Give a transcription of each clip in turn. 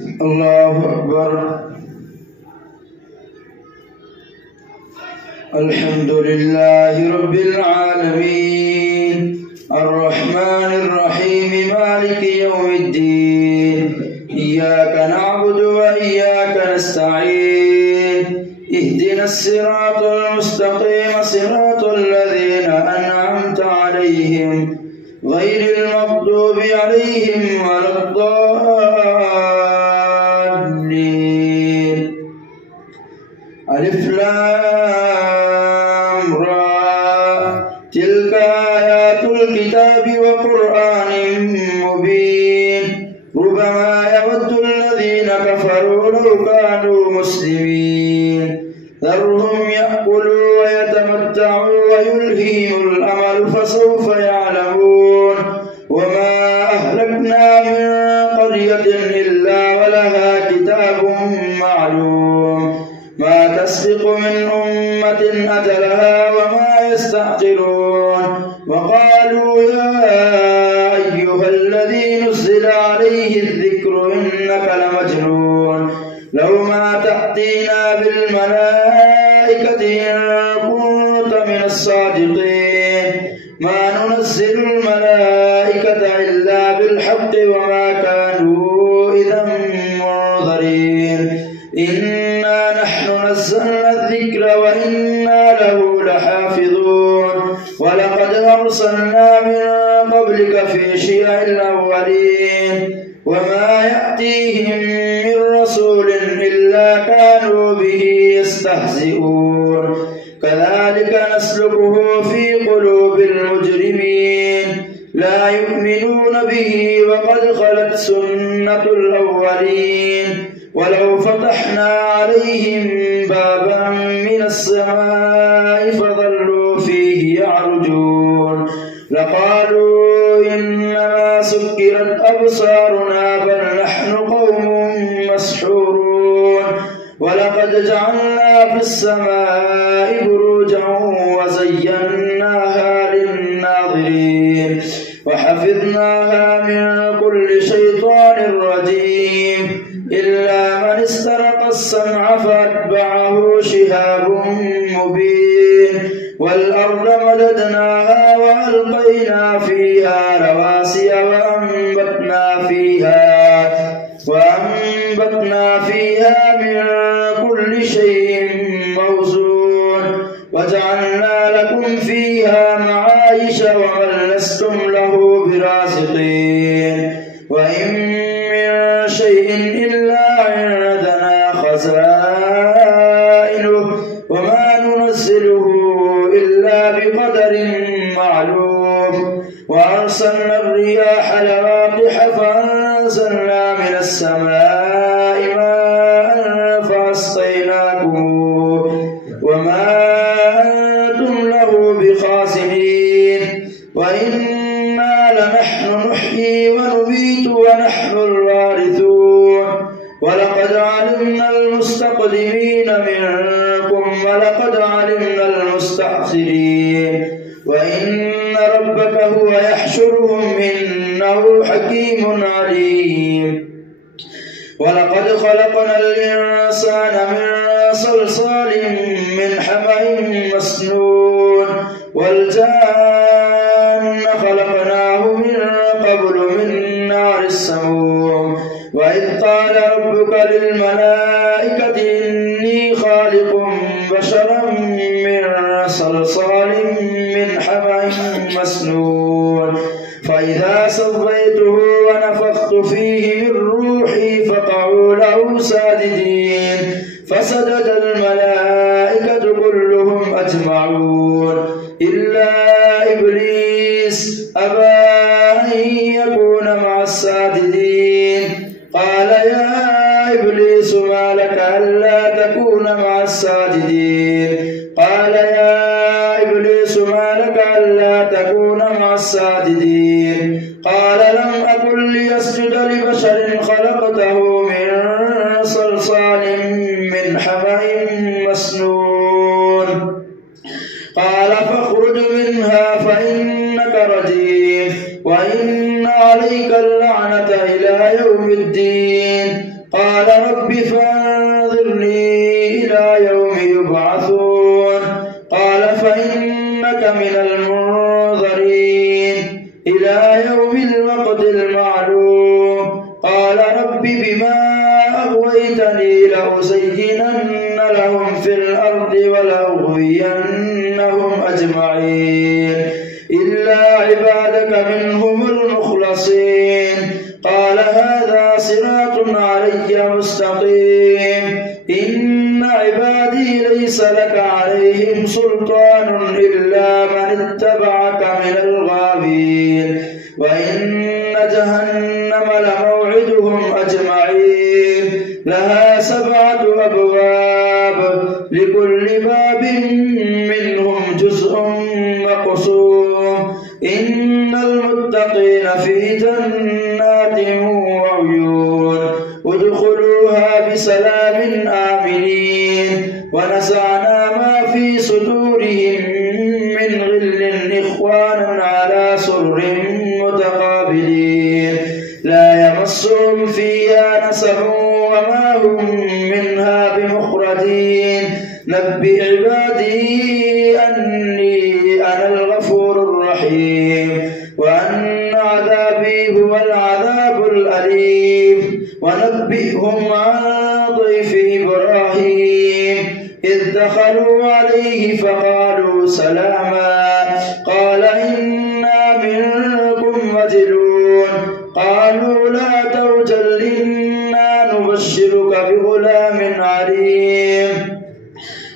الله أكبر. الحمد لله رب العالمين الرحمن الرحيم مالك يوم الدين. إياك نعبد وإياك نستعين. اهدنا الصراط المستقيم صراط الذين أنعمت عليهم غير المغضوب عليهم ولا الضالين. ألف لام را تلك آيات الكتاب وقرآن مبين. ربما يود الذين كفروا لو كانوا مسلمين. ذرهم يأكلوا ويتمتعوا ويلهيهم الأمل فسوف يعلمون. وما أهلكنا من قرية إلا ولها كتاب معلوم ما تسبق من أمة أجلها وما يستعجلون. وقالوا يا أيها الذي نزل عليه الذكر إنك لمجنون. لو ما تأتينا بالملائكة إن كنت من الصادقين. ما ننزل الملائكة إلا بالحق وما كانوا إذا منظرين. إنا نحن نزلنا الذكر وإنا له لحافظون. ولقد أرسلنا من قبلك في شيع الأولين. وما يأتيهم من رسول إلا كانوا به يستهزئون. كذلك نسلكه في قلوب المجرمين. لا يؤمنون به وقد خلت سنة الأولين. ولو فتحنا عليهم بابا من السماء فظلوا فيه يعرجون لقالوا إنما سكرت أبصارنا بل نحن قوم مسحورون. ولقد جعلنا في السماء بروجا وزيناها للناظرين وحفظناها من كل شيطان رجيم إلا من استرق السمع فأتبعه شهاب مبين. والأرض مددناها وألقينا فيها رواسي وأنبتنا فيها من كل شيء موزون. وجعلنا لكم فيها معايش ومن لستم له برازقين. وإن من شيء إلا عندنا خزائنه وما ننزله إلا بقدر معلوم. وأرسلنا الرياح لواقح فأنزلنا من السماء ماء فأسقيناكم وما أنتم له بخازنين. وإنا لنحن نحيي ونميت ونحن الوارثون. ولقد علمنا المستقدمين منكم ولقد علمنا المستأخرين. وإن ربك هو يحشرهم إنه حكيم عليم. ولقد خلقنا الإنسان من صلصال من حمأ مسنون. والجان خلقناه من قبل من نار السموم. وإذ قال ربك للملائكة إني خالق بشرا من صلصال من حمأ مسنون. فإذا سويته ونفخت فيه من روحي فقعوا له ساجدين. فسجد الملائكة كلهم أجمعون إلا إبليس أبى أن يكون مع الساجدين. قال يا إبليس ما لك ألا تكون مع الساجدين. قال يا إبليس ما لك ألا تكون مع الساجدين. قال لم أكن ليسجد لبشر خلقته من صلصال من حمأ مسنون. قال فاخرج منها فإنك رجيم وإن عليك اللعنة إلى يوم الدين. معلوم قال رب بما أغويتني لأزينن لهم في الأرض ولأغوينهم أجمعين إلا عبادك منهم المخلصين قال هذا صراط علي مستقيم إن عبادي ليس لك عليهم سلطان إلا من اتبعك من الغاوين وإن جهنم لموعدهم أجمعين لها 7 أبواب لكل باب منهم جزء مقسوم إن المتقين في جنات وعيون ادخلوها بسلام آمنين ونزعنا ما في صدورهم من غل إخوانا على سرر متقابلين لا يمسهم فيها نصب وما هم منها بمخرجين نبئ عبادي أني أنا الغفور الرحيم وأن عذابي هو العذاب الأليم ونبئهم عن ضيف إبراهيم إذ دخلوا عليه فقالوا سلاما قال إنا منكم وجلون قالوا لا توجل إنا نبشرك بغلام عليم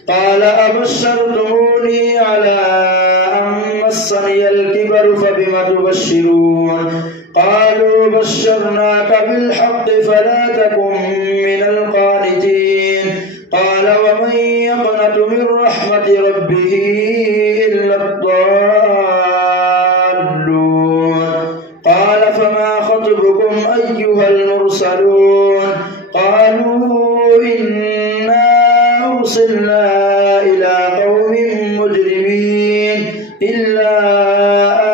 قال أبشرتموني على أن مسني الكبر فبم تبشرون قالوا بشرناك بالحق فلا تكن من القانتين قال ومن يقنط من رحمة ربه إلا الضالون قال فما خطبكم أيها المرسلون قالوا إنا أرسلنا إلى قوم مجرمين إلا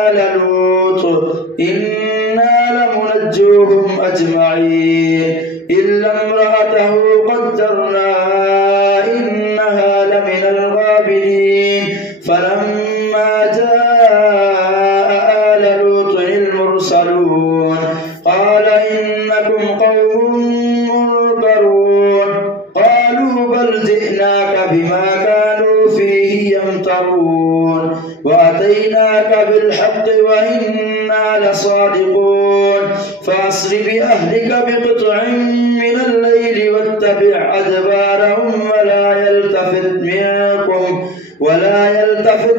آل لوط إنا لمنجوهم أجمعين إلا امرأته قدرنا إنها لمن الغابرين فلما جاء آل لوط المرسلون قال إنكم قوم منكرون قالوا بل جئناك بما كانوا فيه يمترون وأتيناك بالحق وإنا لصادقون فأسر بأهلك بقطع من الليل واتبع أدبارهم ولا يلتفت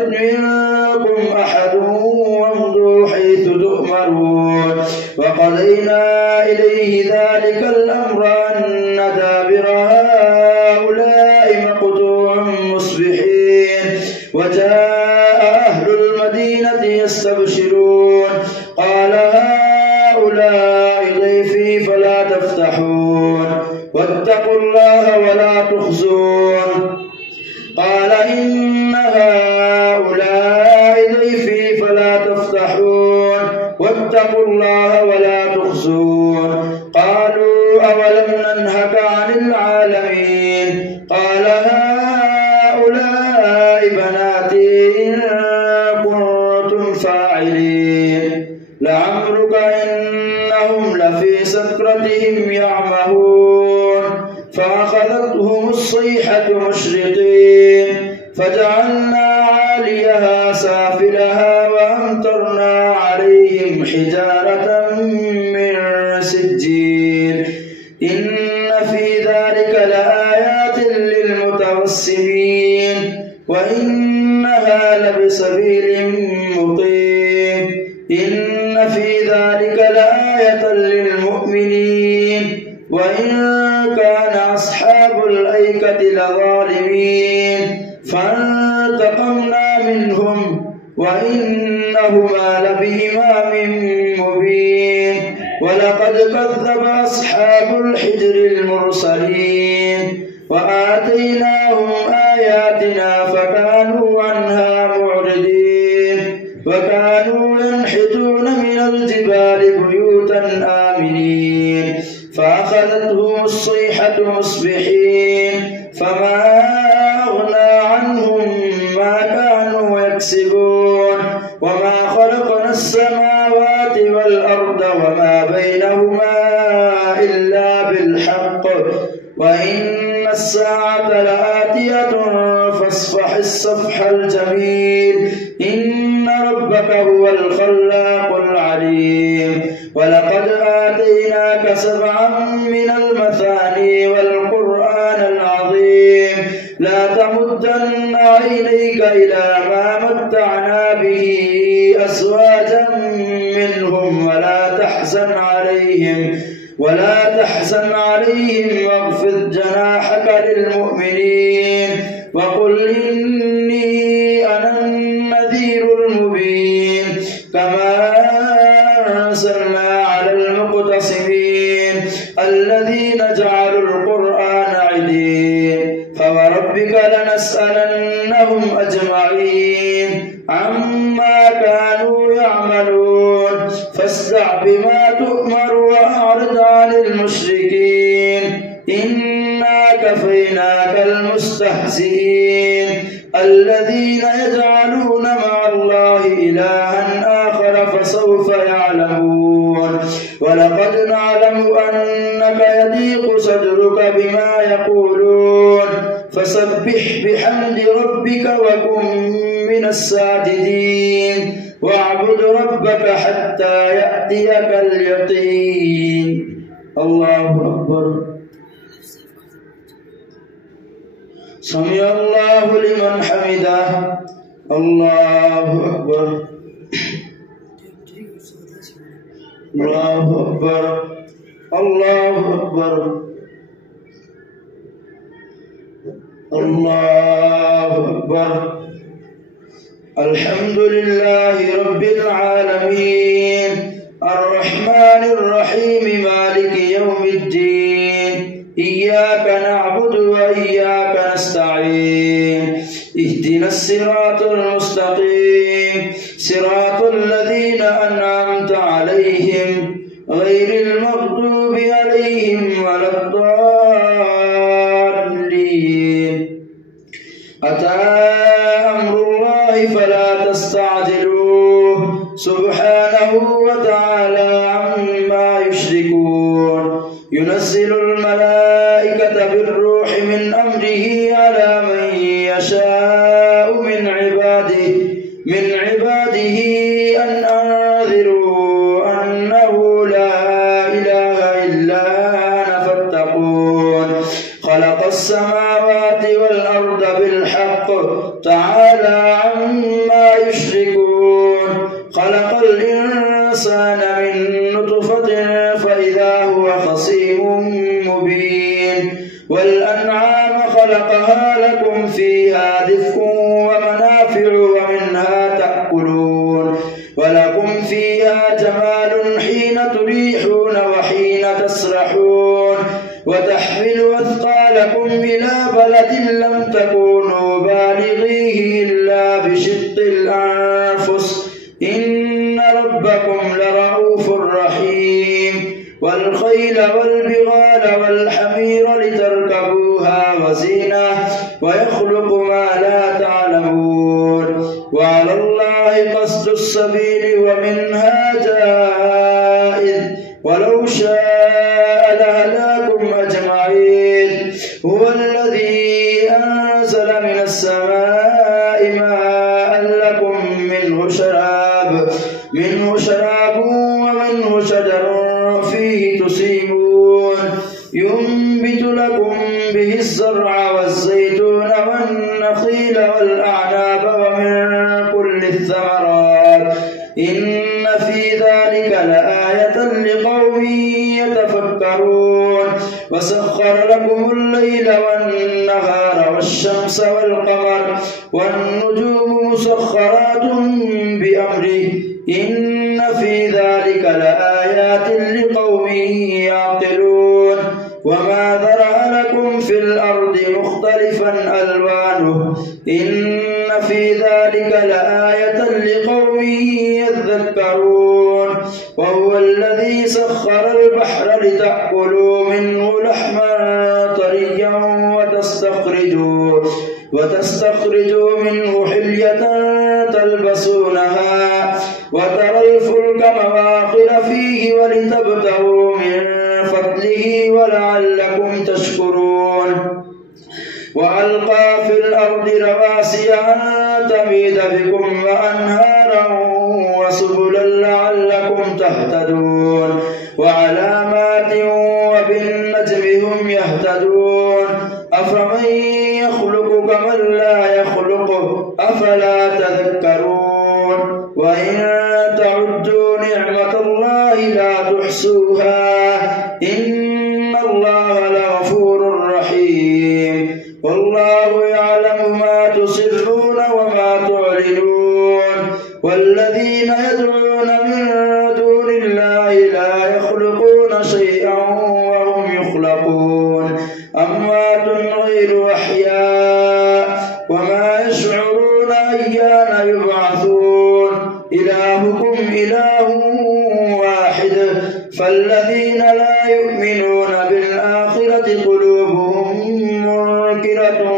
منكم أحد وامضوا حيث تؤمرون وقضينا إليه ذلك الأمر أن دابر هؤلاء مقطوع مصبحين وجاء أهل المدينة يستبشرون قال هؤلاء ضيفي فلا تفتحون واتقوا الله ولا تخزون قال إن هؤلاء ضيفي فلا تفتحون واتقوا الله ولا تخزون قالوا أولم ننهك عن العالمين قال هؤلاء بناتي إن كنتم فاعلين لعمرك إنهم لفي سكرتهم يعمهون فأخذتهم الصيحة مشرقين فجعلنا عاليها سافلها وأمطرنا عليهم حجارة من سجيل إن في ذلك لآيات للمتوسمين وإنها لبسبيل مقيم إن في ذلك لآية للمؤمنين وإن كان أصحاب الأيكة لظالمين فانتقمنا منهم وإنهما لبإمام مبين ولقد كذب أصحاب الحجر المرسلين وآتيناهم آياتنا فكانوا عنها معرضين وكانوا ينحتون من الجبال بيوتا آمنين فأخذتهم الصيحة مصبحين فما أغنى عنهم ما كانوا يكسبون وما خلقنا السماوات والأرض وما بينهما إلا بالحق وإن الساعة لآتية فاصفح الصفح الجميل إن ربك هو الخلاق العليم ولقد آتيناك 7 من المثاني والقرآن العظيم لا تمدن عينيك إلى ما متعنا به أزواجا منهم ولا تحزن عليهم واخفض جناحك للمؤمنين وقل إني أنا النذير المبين كما أرسلنا على المقتصمين الذين جعلوا القرآن عضين فوربك لنسألنهم أجمعين عما كانوا يعملون فاصدع بما تؤمر وأعرض عن المشركين إنا كفيناك المستهزئين الذين يجعلون مع الله إلها آخر فسوف يعلمون ولقد نعلم أنك يضيق صدرك بما يقولون فسبح بحمد ربك وكن من الساجدين واعبد ربك حتى يأتيك اليقين. الله أكبر. سمع الله لمن حمده. الله أكبر. الله أكبر. الله أكبر. الله أكبر. الحمد لله رب العالمين الرحمن الرحيم مالك يوم الدين إياك نعبد وإياك نستعين اهدنا الصراط المستقيم صراط الذين أنعمت عليهم غير المغضوب عليهم ولا الضالين. أتى أمر الله فلا تستعجلوه سبحانه وتعالى عما يشركون ينزل الملائكة بالروح من أمره على من يشاء من عباده أن أنذروا أنه لا إله إلا أنا فاتقون خلق السماوات والأرض بالحق تعالى عما يشركون خلق الإنسان من نطفة فإذا هو خصيم مبين والأنعام خلقها لكم فيها دفء ومنافع ومنها تأكلون ولكم فيها جمال حين تريحون وحين تسرحون وتحمل أثقالكم إلى بلد لم تكونوا بالغيه إلا بشق الأنفس إن ربكم لرؤوف رحيم والخيل والبغال والحمير لتركبوها وزينة ويخلق ما لا تعلمون وعلى الله قصد السبيل ومنها جائز ولو شاء لهداكم أجمعين هو الذي أنزل من السماء ماء لكم منه شراب ومنه شجر فيه تسيمون ينبت لكم به الزرع والزيتون والنخيل والأعناب ومن كل الثمرات إن في ذلك لآية لقوم يتفكرون وسخر لكم الليل والنهار والشمس والقمر والنجوم مسخرات بأمره إن في ذلك لآيات لقوم يعقلون وما ذرأ لكم في الأرض مختلفا ألوانه إن في ذلك لآية لقوم يذكرون وهو الذي سخر البحر لتأكلوا منه لحما طريا وتستخرجوا منه حلية تلبسونها وترى الفلك مواخر فيه ولتبتغوا من فضله ولعلكم تشكرون وألقى في الأرض رواسي أن تميد بكم وأنهارا وسبلا لعلكم تهتدون وعلامات وبالنجم هم يهتدون أفمن يخلق كمن لا يخلق أفلا تذكرون وإن تعدوا نعمة الله لا تحصوها إن الله لغفور رحيم والله يعلم ما تسرون وما تعلنون والذين يدعون من دون الله لا يخلقون شيئا وهم يخلقون أموات غير أحياء وما يشعرون أيان يبعثون إلهكم إله واحد فالذين لا يؤمنون بالآخرة قلوبهم منكرة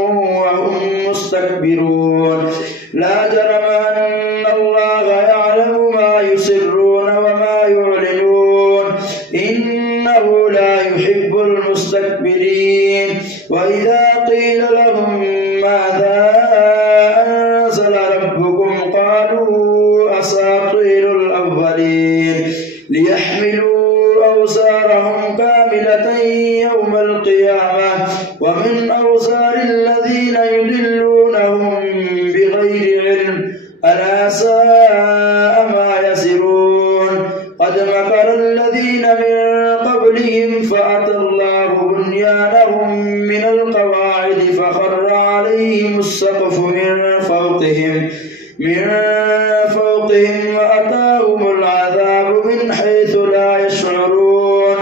وهم مستكبرون لا جرم أن الله يعلم ما يسرون وما يعلنون إنه لا يحب المستكبرين وإذا قيل لهم ماذا أنزل ربكم قالوا أساطير الأولين ليحملوا أوزارهم كاملة يوم القيامة ومن أوزار الذين يضلونهم بغير علم ألا ساء ما يزرون قد مكر الذين من قبلهم فأتى الله بنيانهم من القواعد فخر عليهم السقف من فوقهم وأتاهم العذاب من حيث لا يشعرون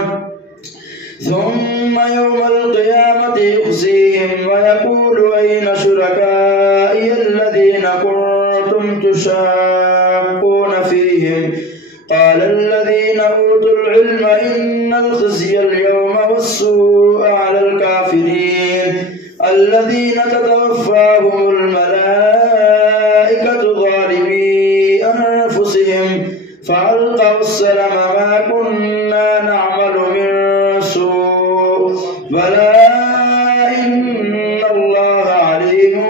ثم يوم القيامة يخزيهم ويقول أين شركائي الذين كنتم تشاقون فيهم قال الذين أوتوا العلم إن الخزي اليوم والسوء على الكافرين الذين تتوفاهم الملائكة ظالمي أنفسهم فألقوا السلم ما كنا نعمل من سوء بلى إن الله عليم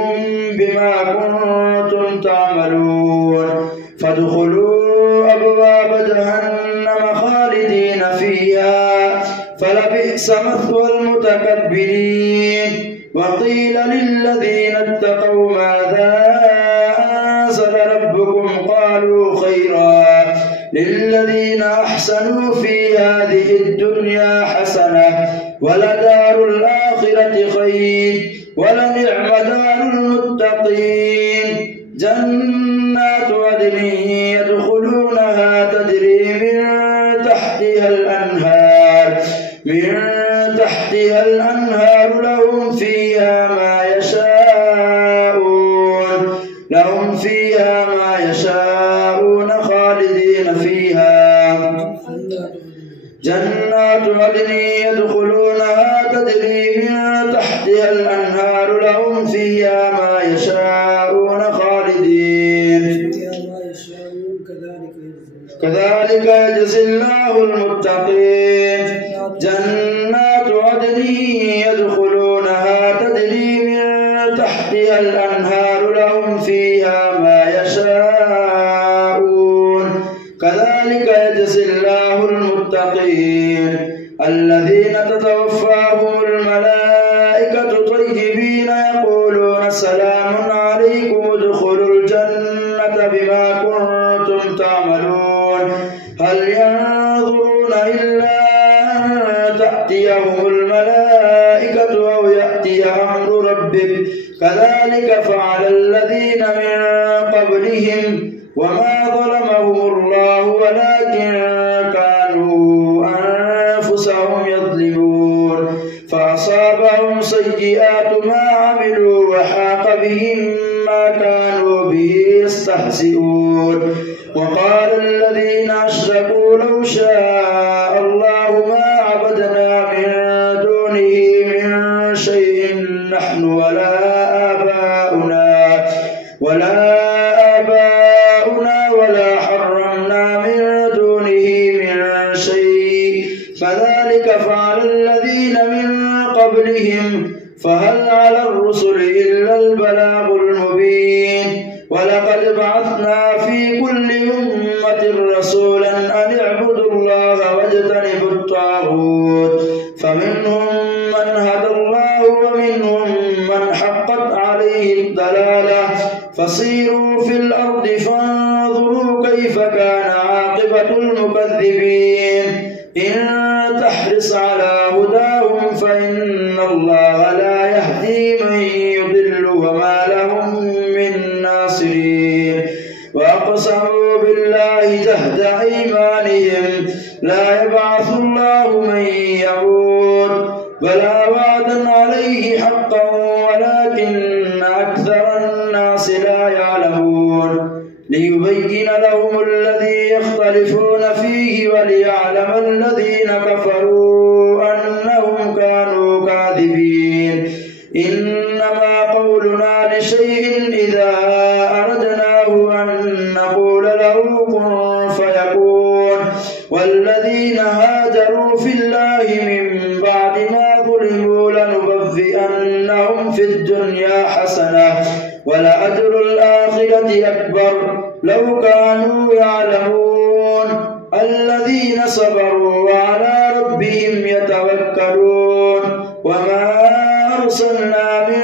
بما كنتم تعملون فادخلوا أبواب جهنم خالدين فيها فلبئس مثوى المتكبرين وقيل للذين اتقوا ماذا أنزل ربكم قالوا خيرا للذين أحسنوا في هذه الدنيا حسنة ولدار الآخرة خير ولنعم دار المتقين جنات عدن يدخلونها تجري من تحتها الأنهار لهم فيها ما يشاءون خالدين فيها جنات عدن يدخلونها تجري من تحتها الأنهار لهم فيها ما يشاءون خالدين كذلك يجزي الله المتقين جنات عدن يدخلونها تجري من تحتها الأنهار لهم فيها ما يشاءون كذلك يجزي الله المتقين الذين تتوفاهم الملائكة طيبين يقولون سلام عليكم ادخلوا الجنة بما كنتم تعملون هل ينظرون إلا أن تأتيهم الملائكة أو يأتي أمر ربك كذلك فعل الذين من قبلهم وما ظلمهم الله ولكن كانوا أنفسهم يظلمون فأصابهم سيئات ما عملوا وحاق بهم ما كانوا به يستهزئون وقال الذين أشركوا لو شاء الله ما عبدنا من دونه من شيء نحن ولا آباؤنا ولا حرمنا من دونه من شيء كذلك فعل الذين من قبلهم فهل على الرسل إلا البلاغ المبين ولقد بعثنا في كل أمة رسولا أن اعبدوا الله واجتنبوا الطاغوت فمنهم من هدى الله ومنهم من حقت عليه الضلالة فسيروا في الأرض فانظروا كيف كان عاقبة المكذبين إن تحرص على هداهم فإن الله لا يهدي من يضل وما لهم من ناصرين وأقسموا بالله جهد أيمانهم لا يبعث الله من يموت بلى وعدا عليه حقا ولكن أكثر الناس لا يعلمون ليبين لهم الذي يختلفون فيه وليعلم الذين كفروا أنهم كانوا كاذبين إنما قولنا لشيء إذا أردناه أن نقول له كن فيكون والذين هاجروا في الله من بعد ما ظلموا لنبوئنهم في الدنيا حسنة ولأجر الآخرة أكبر لو كانوا يعلمون الذين صبروا وعلى ربهم يتوكلون وما أرسلنا من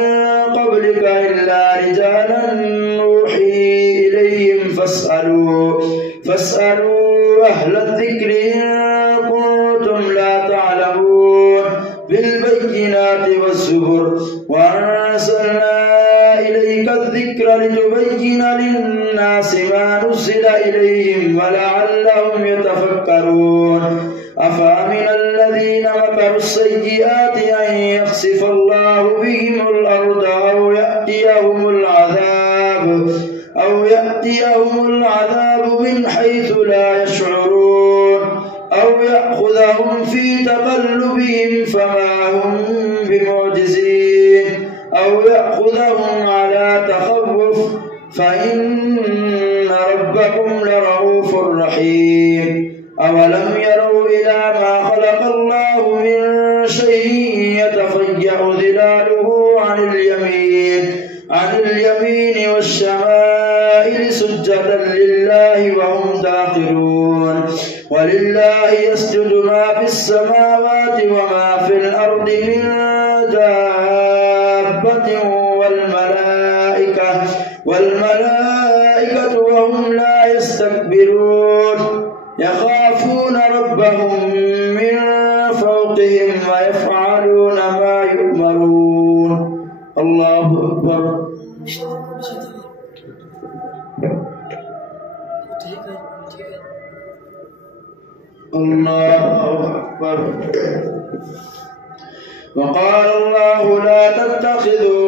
قبلك إلا رجالا نوحي إليهم فاسألوا أهل الذكر إن كنتم لا تعلمون بالبينات والزبر وأنزلنا إليك الذكر لتبين للناس ما نزل إليهم ولعلهم يتفكرون أفأمن الذين مكروا السيئات أن يخسف الله بهم الأرض أو يأتيهم العذاب من حيث لا يشعرون أو يأخذهم في تقلبهم فما هم بمعجزين أو يأخذهم على تخوف فإن ربكم لرؤوف رحيم أولم يروا إلى ما خلق الله من شيء يتفيأ ظلاله عن اليمين والشمائل سجدا لله وهم داخلون ولله يسجد ما في السماوات وما في الأرض من دابة والملائكة وهم لا يستكبرون يخافون ربهم من فوقهم ويفعلون ما يؤمرون الله أكبر الله أكبر وقال الله لا تتخذوا